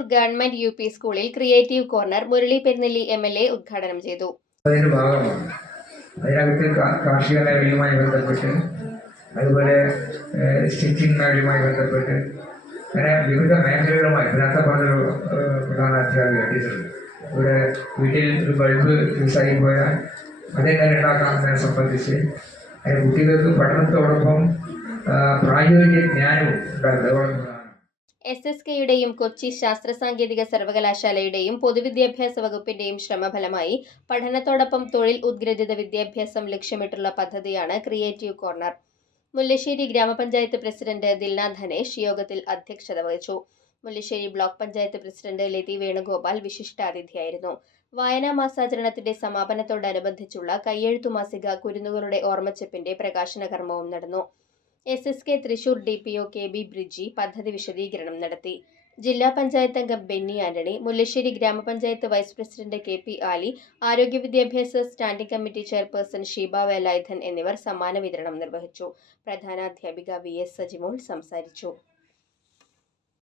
Thrissur government U P സ്കൂളിൽ creative corner Murali Perunnelli M L A ഉദ്ഘാടനം ചെയ്തു. അതിനകത്ത് കാർഷിക മേഖലയുമായി ബന്ധപ്പെട്ട് അതുപോലെ സ്റ്റിച്ചിങ് മേഖലയുമായി ബന്ധപ്പെട്ട് അങ്ങനെ വിവിധ മേഖലകളുമായി ഇതിനകത്ത് പറഞ്ഞൊരു പ്രധാന അധ്യാപിക ടീച്ചർ ഇവിടെ വീട്ടിൽ ഒരു ബൾബ് ഫ്യൂസായി പോയാൽ അതെങ്ങനെ ഉണ്ടാക്കാമെന്നതിനെ സംബന്ധിച്ച് കുട്ടികൾക്ക് പഠനത്തോടൊപ്പം പ്രായോഗിക ജ്ഞാനവും ഉണ്ടാകുന്നത് എസ് എസ് കെയുടെയും കൊച്ചി ശാസ്ത്ര സാങ്കേതിക സർവകലാശാലയുടെയും പൊതുവിദ്യാഭ്യാസ വകുപ്പിന്റെയും ശ്രമഫലമായി പഠനത്തോടൊപ്പം തൊഴിൽ ഉദ്ഗ്രഥിത വിദ്യാഭ്യാസം ലക്ഷ്യമിട്ടുള്ള പദ്ധതിയാണ് ക്രിയേറ്റീവ് കോർണർ. മുല്ലശ്ശേരി ഗ്രാമപഞ്ചായത്ത് പ്രസിഡന്റ് ദിൽന ധനേഷ് യോഗത്തിൽ അധ്യക്ഷത വഹിച്ചു. മുല്ലശ്ശേരി ബ്ലോക്ക് പഞ്ചായത്ത് പ്രസിഡന്റ് ലതി വേണുഗോപാൽ വിശിഷ്ടാതിഥിയായിരുന്നു. വായനാ മാസാചരണത്തിന്റെ സമാപനത്തോടനുബന്ധിച്ചുള്ള കയ്യെഴുത്തു മാസിക കുരുന്നുകളുടെ ഓർമ്മച്ചെപ്പിന്റെ പ്രകാശന കർമ്മവും നടന്നു. S S K Thrissur D P O K B ബ്രിഡ്ജി പദ്ധതി വിശദീകരണം നടത്തി. ജില്ലാ പഞ്ചായത്ത് അംഗം ബെന്നി ആന്റണി മുല്ലശ്ശേരി ഗ്രാമപഞ്ചായത്ത് vice president K P Ali ആരോഗ്യ വിദ്യാഭ്യാസ standing committee chairperson Sheeba Velayudhan എന്നിവർ സമ്മാന വിതരണം നിർവഹിച്ചു. പ്രധാനാധ്യാപിക വി എസ് സജിമോൾ സംസാരിച്ചു.